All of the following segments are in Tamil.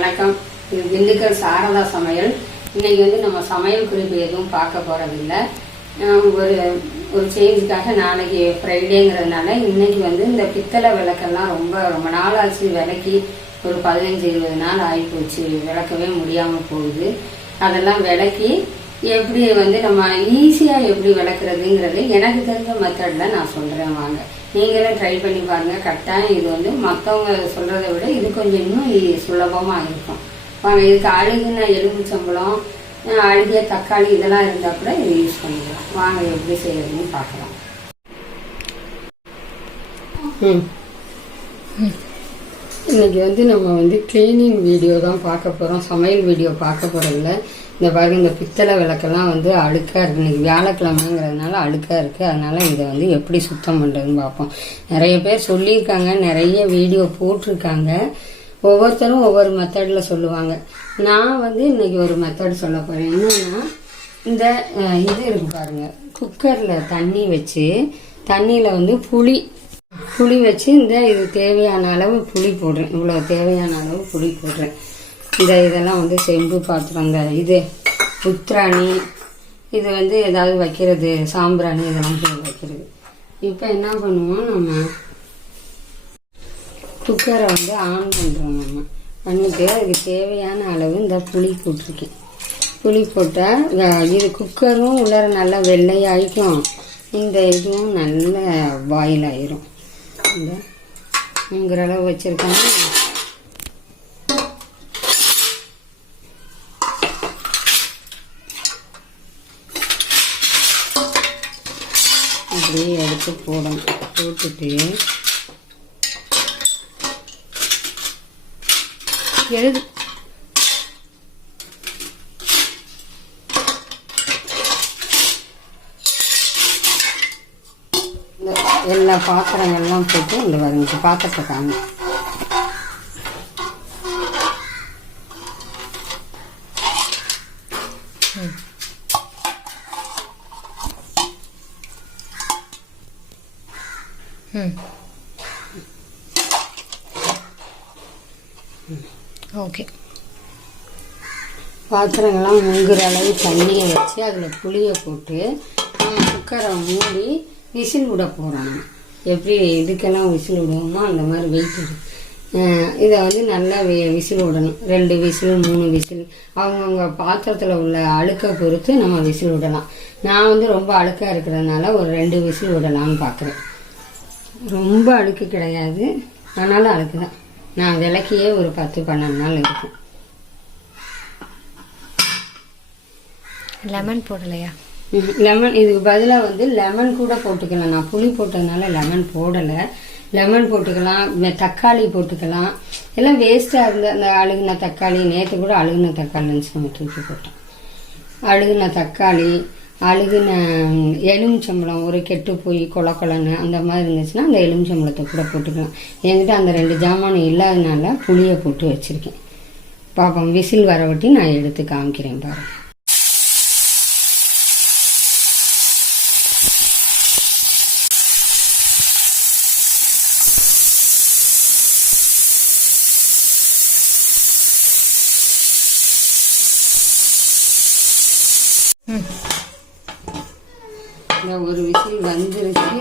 வணக்கம். இது திண்டுக்கல் சாரதா சமையல். இன்னைக்கு நம்ம சமையல் குறிப்பு எதுவும் பார்க்க போறதில்ல. ஒரு சேஞ்சுக்காக நாளைக்கு ஃப்ரைடேங்கிறதுனால இன்னைக்கு இந்த பித்தளை விளக்கெல்லாம் ரொம்ப நாள் ஆச்சு. விளக்கி ஒரு 15-20 நாள் ஆகி போச்சு. விளக்கவே முடியாமல் போகுது. அதெல்லாம் விளக்கி எப்படி நம்ம ஈஸியாக எப்படி விளக்குறதுங்கிறது எனக்கு தெரிஞ்ச மெத்தடில் நான் சொல்கிறேன். வாங்க, நீங்களே ட்ரை பண்ணி பாருங்கள். கட்டாயம் இது மற்றவங்க சொல்கிறத விட இது கொஞ்சம் இன்னும் சுலபமாக இருக்கும். வாங்க, இதுக்கு அழுகுன எலுமிச்சம்பழம், அழுகிய தக்காளி இதெல்லாம் இருந்தால் கூட இது யூஸ் பண்ணிக்கலாம். வாங்க எப்படி செய்யறதுன்னு பார்க்கலாம். இன்னைக்கு நம்ம கிளீனிங் வீடியோ தான் பார்க்க போகிறோம். சமையல் வீடியோ பார்க்க போகிறதில்ல. இந்த பாருங்க, இந்த பித்தளை விளக்கெல்லாம் அழுக்காக இருக்குது. இன்னைக்கு வியாழக்கிழமைங்கிறதுனால அழுக்காக இருக்குது. அதனால் இதை எப்படி சுத்தம் பண்ணுறதுன்னு பார்ப்போம். நிறைய பேர் சொல்லியிருக்காங்க, நிறைய வீடியோ போட்டிருக்காங்க. ஒவ்வொருத்தரும் ஒவ்வொரு மெத்தடில் சொல்லுவாங்க. நான் இன்னைக்கு ஒரு மெத்தட் சொல்ல போகிறேன். என்னன்னா, இந்த இது இருக்கு பாருங்க, குக்கரில் தண்ணி வச்சு தண்ணியில் புளி வச்சு இது தேவையான அளவு புளி போடுறேன். இவ்வளோ தேவையான அளவு புளி போடுறேன். இதெல்லாம் செம்பு பாத்திரம், இது உத்ராணி, இது ஏதாவது வைக்கிறது, சாம்பிராணி, இதெல்லாம் போய் வைக்கிறது. இப்போ என்ன பண்ணுவோம், நம்ம குக்கரை ஆன் பண்ணுறோம். நம்ம பண்ணிட்டு அதுக்கு தேவையான அளவு இந்த புளி போட்டிருக்கேன். புளி போட்டால் இது குக்கரும் உள்ளார நல்லா வெள்ளையாயிக்கும். இந்த இதுவும் நல்ல பாயில் ஆயிரும். இந்த அளவு வச்சுருக்காங்க. அப்படியே எடுத்து போடணும். போட்டுட்டு எல்லா பாத்திரங்கள்லாம் போட்டு இந்த வருங்க பாத்திரத்தை காங்க. ஓகே, பாத்திரங்கள்லாம் முங்குற அளவு தண்ணியை வச்சு அதில் புளியை போட்டு நம்ம குக்கரை மூடி விசில் விட போகிறோம். எப்படி இதுக்கெல்லாம் விசில் விடுவோமோ அந்த மாதிரி வெயிட் இதை நல்லா விசில் விடணும். 2 விசில் 3 விசில் அவங்கவுங்க பாத்திரத்தில் உள்ள அழுக்கை பொறுத்து நம்ம விசில் விடலாம். நான் ரொம்ப அழுக்காக இருக்கிறதுனால ஒரு 2 விசில் விடலாம்னு பார்க்குறேன். ரொம்ப அழுக்கு கிடையாது, ஆனாலும் அழுக்கு தான். நான் விளக்கியே ஒரு 10-12 நாள் இருக்கும். லெமன் போடலையா? லெமன் இதுக்கு பதிலாக லெமன் கூட போட்டுக்கலாம். நான் புளி போட்டதுனால லெமன் போடலை. லெமன் போட்டுக்கலாம், தக்காளி போட்டுக்கலாம். எல்லாம் வேஸ்ட்டாக இருந்த அந்த அழுகுன தக்காளி, நேற்று கூட அழுகுன தக்காளி இருந்துச்சு, நம்ம தூக்கி போட்டோம். அழுகுன தக்காளி, அழுகுன எலுமிச்சம்பழம், ஒரு கெட்டு போய் கொலன்னு அந்த மாதிரி இருந்துச்சுன்னா அந்த எலுமிச்சம்பழத்தை கூட போட்டுக்கலாம். என்கிட்ட அந்த 2 ஜாமான் இல்லாதனால புளியை போட்டு வச்சுருக்கேன். பாப்போம், விசில் வர விட்டு நான் எடுத்து காமிக்கிறேன் பாருங்க. ஒரு விசில் வந்துருச்சு.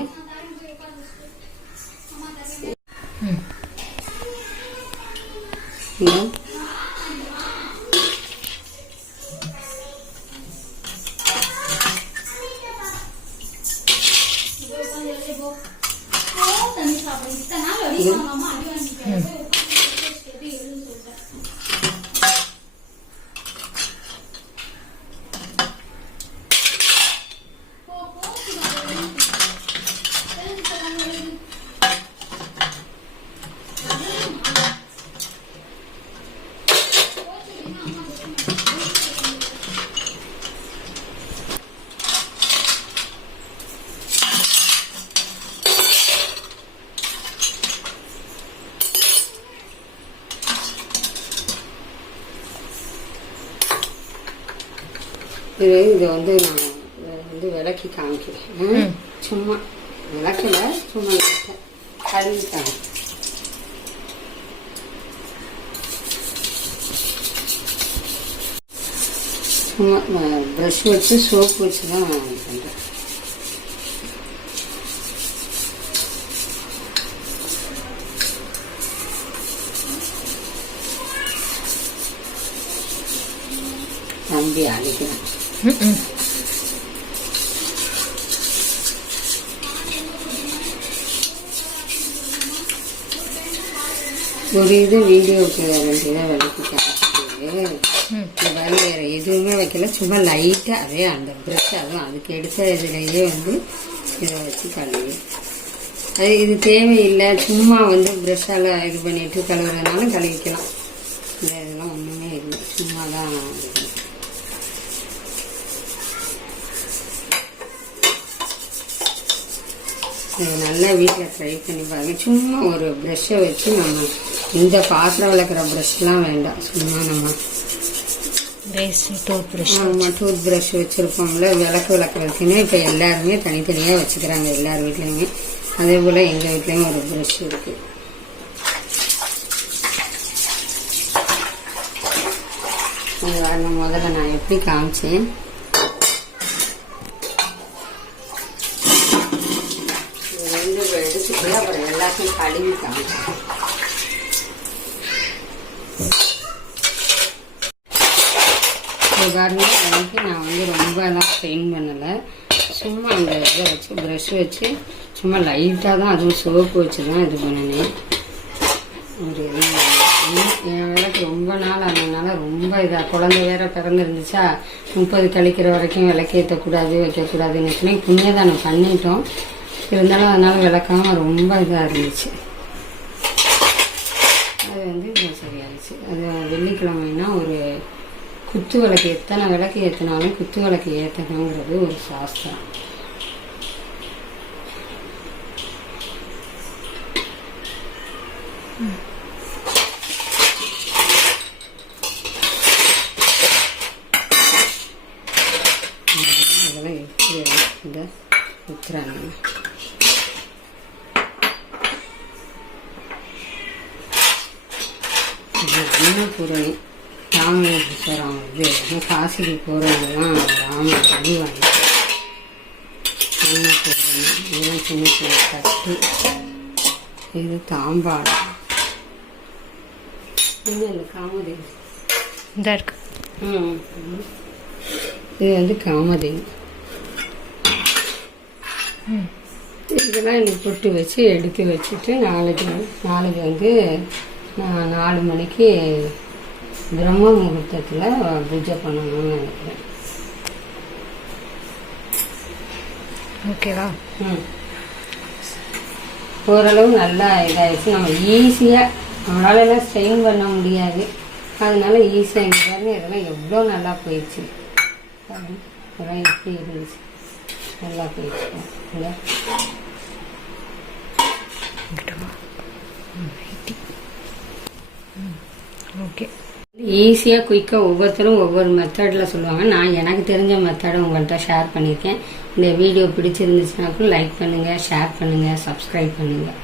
இதை நான் விளக்கி காமிக்கிறேன். சும்மா விளக்கல, சும்மா கழுவிட்டாங்க. சும்மா ப்ரஷ் வச்சு சோப் வச்சு தான் பண்ணுறேன். தம்பி அடிக்கிறேன். ஒரு இது வீடியோவுக்கு வேண்டியதான் விளக்கி காமிச்சிட்டு வேறு எதுவுமே வைக்கல, சும்மா லைட்டாக அதே அந்த ப்ரெஷ் அதுவும் அதுக்கு எடுத்த இதுலேயே வந்து இதை வச்சு கழுவி அது இது தேவையில்லை. சும்மா வந்து ப்ரெஷ்ஷால் இது பண்ணிட்டு கழுவுறதுனால கழுவிக்கலாம். இதெல்லாம் ஒன்றுமே இல்லை, சும்மா தான். நல்லா வீட்டில் ட்ரை பண்ணி பாருங்க. சும்மா ஒரு ப்ரெஷ்ஷை வச்சு நம்ம இந்த பாத்திரம் விளக்குற ப்ரெஷ்லாம் வேண்டாம், சும்மா நம்ம டூத் ப்ரஷ் வச்சுருப்போம்ல விளக்கு விளக்குறதுக்குன்னு இப்போ எல்லாருமே தனித்தனியாக வச்சுக்கிறாங்க எல்லார் வீட்லேயுமே. அதே போல் எங்கள் வீட்லேயும் ஒரு ப்ரஷ் இருக்குது. முதல்ல நான் எப்படி காமிச்சேன், எடுத்துட்டு அப்புறம் எல்லாத்தையும் கழுவி காமிச்சேன். பாருங்க, அதுக்கு நான் வந்து ரொம்ப எல்லாம் ஸ்ட்ரெயின் பண்ணலை, சும்மா அந்த இதை வச்சு ப்ரஷ் வச்சு சும்மா லைட்டாக தான், அதுவும் சோப்பு வச்சு தான் இது பண்ணினேன். ஒரு என் விளக்கு ரொம்ப நாள் ஆனதுனால ரொம்ப இதாக குழந்தை வேற பிறந்துருந்துச்சா 30 கழிக்கிற வரைக்கும் விளக்கேற்றக்கூடாது வைக்கக்கூடாதுன்னு சொல்லி புண்ணியதானம் பண்ணிட்டோம். இருந்தாலும் அதனால் விளக்காமல் ரொம்ப இதாக இருந்துச்சு. அது வந்து இப்போ சரியாயிடுச்சு. அது வெள்ளிக்கிழமைனா ஒரு குத்து விளக்கு எத்தனை விளக்கு ஏற்றினாலும் குத்து விளக்கு ஏற்றணுங்கிறது ஒரு சாஸ்திரம். அதெல்லாம் எப்படி இதை ஊற்றுறாங்க. அண்ணன் பூரணி ராமேஸ்வரம் இது காசிக்கு போகிறவங்கலாம் ராம அடி வாங்கி அண்ணன் பூரணி இதெல்லாம் சின்ன சின்ன தட்டு. இது தாம்பாளம். இன்னும் காமதேவி இந்த இருக்கு. இது வந்து காமதேவி. இதெல்லாம் இன்னைக்கு பொட்டு வச்சு எடுத்து வச்சுட்டு நாளைக்கு வந்து 4 மணிக்கு பிரம்ம முகூர்த்தத்தில் பூஜை பண்ணணும்னு நினைக்கிறேன். ஓகேவா? ஓரளவு நல்லா இதாகிடுச்சு. நம்ம ஈஸியாக நம்மளால எல்லாம் ஸ்ட்ரெயின் பண்ண முடியாது, அதனால ஈஸியாக இங்கே பாருங்க இதெல்லாம் எவ்வளோ நல்லா போயிடுச்சு. இதெல்லாம் எப்படி இருந்துச்சு, நல்லா போயிடுச்சு. இல்லை ஓகே. ஈஸியாக குயிக்காக ஒவ்வொருத்தரும் ஒவ்வொரு மெத்தடில் சொல்லுவாங்க. நான் எனக்கு தெரிஞ்ச மெத்தடை உங்கள்கிட்ட ஷேர் பண்ணியிருக்கேன். இந்த வீடியோ பிடிச்சிருந்துச்சுனாக்கும் லைக் பண்ணுங்கள், ஷேர் பண்ணுங்கள், சப்ஸ்கிரைப் பண்ணுங்கள்.